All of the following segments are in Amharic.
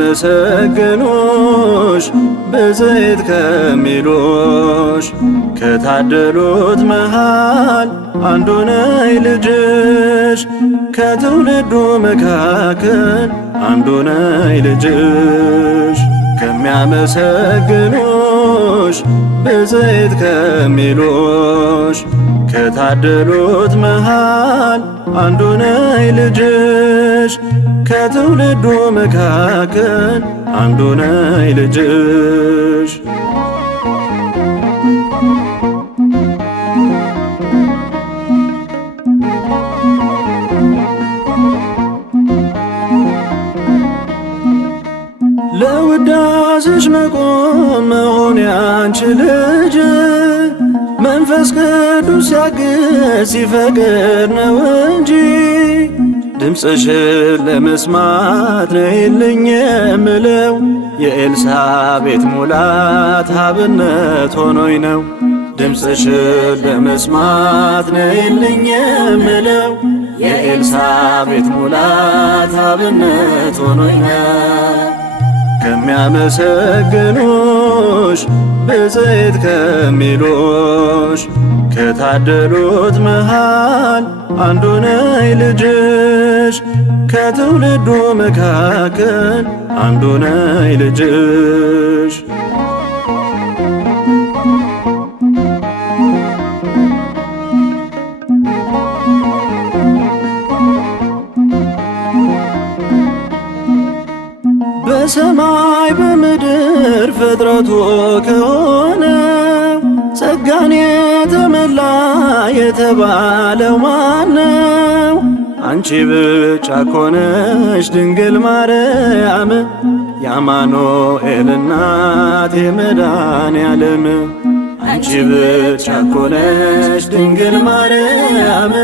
ከሚያመሰግኑሽ ብፅዕት ከሚሉሽ ከታደሉት መሃል አንዱ ነኝ ልጅሽ ከትውልዱ መካከል አንዱ ነኝ ልጅሽ ከሚያመሰግኑሽ ብፅዕት ከሚሉሽ ከታደሉት መሃል አንዱ ነኝ ልጅሽ ከትውልዱ መካከል አንዱ ነኝ ልጅሽ ለውዳሴሽ መቆም መሆን ያንቺ ልጅ መንፈስ ቅዱስ ሲያግዝ ሲፈቅድ ነው እንጂ ድምፅሽን ለመስማት ነይልኝ የምለው የኤልሳቤጥ ሙላት ሀብነት ሆኖኝ ነው። ድምፅሽን ለመስማት ነይልኝ የምለው የኤልሳቤጥ ሙላት ሀብነት ሆኖኝ ነው። ከሚያመሰግኑሽ ብፅዕት ከሚሉሽ ከታደሉት መሃል አንዱ ነኝ ልጅሽ ከትውልዱ መካከል አንዱ ነኝ ልጅሽ በሰማይ በምድር ፍጥረቱ ከሆነው ጸጋን የተመላ የተባለው ማነው? አንቺ ብቻ ኮነሽ ድንግል ማርያም የአማኑኤል እናት የመድኃኔዓለም። አንቺ ብቻ ኮነሽ ድንግል ማርያም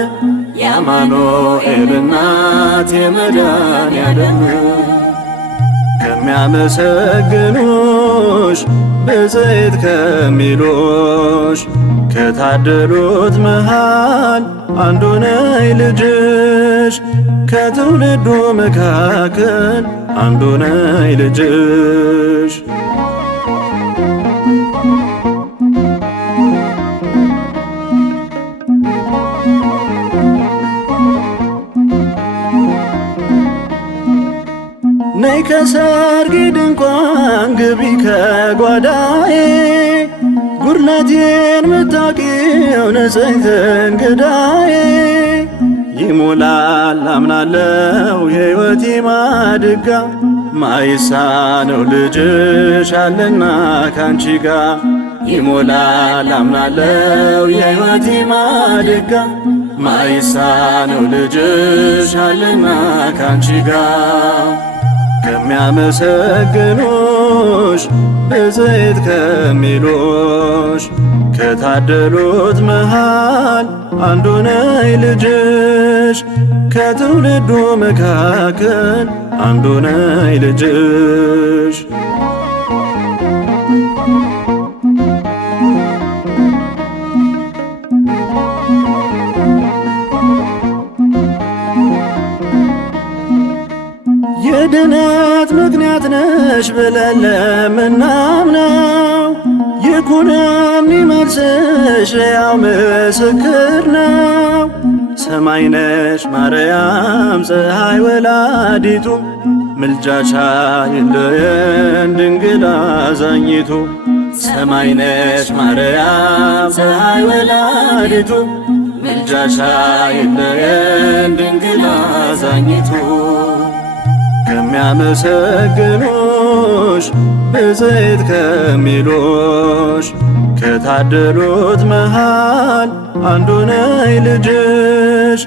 የአማኑኤል እናት የመድኃኔዓለም። ከሚያመሰግኑሽ ብፅዕት ከሚሉሽ ከታደሉት መሃል አንዱ ነኝ ልጅሽ ከትውልዱ መካከል አንዱ ነኝ ልጅሽ ነይ ከሰርጌ ድንኳን ግቢ ከጓዳዬ ጉድለቴን ምታውቂው ንጽሕት እንግዳዬ። ይሞላል አምናለው የሕይወቴ ማድጋ ማይሳነው ልጅሽ አለና ካንቺ ጋር። ይሞላል አምናለው የሕይወቴ ማድጋ ማይሳነው ልጅሽ አለና ካንቺ ጋር። ከሚያመሰግኑሽ ብፅዕት ከሚሉሽ ከታደሉት መሃል አንዱ ነኝ ልጅሽ ከትውልዱ መካከል አንዱ ነኝ ልጅሽ የድነት ምክንያት ነሽ ብለን ለምናምነው ይኩነኒ መልስሽ ያው ምስክር ነው። ሰማይ ነሽ ማርያም ፀሐይ ወላዲቱ ምልጃሽ አይለየን ድንግል አዛኝቱ። ሰማይ ነሽ ማርያም ፀሐይ ወላዲቱ ምልጃሽ አይለየን ድንግል አዛኝቱ። ከሚያመሰግኑሽ ብፅዕት ከሚሉሽ ከታደሉት መሃል አንዱ ነኝ ልጅሽ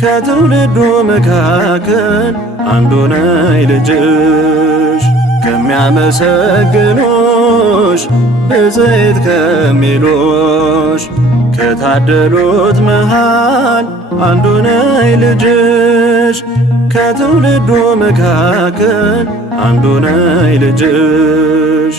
ከትውልዱ መካከል አንዱ ነኝ ልጅሽ ከሚያመሰግኑሽ ብፅዕት ከሚሉሽ ከታደሉት መሃል አንዱ ነኝ ልጅሽ ከትውልዱ መካከል አንዱ ነኝ ልጅሽ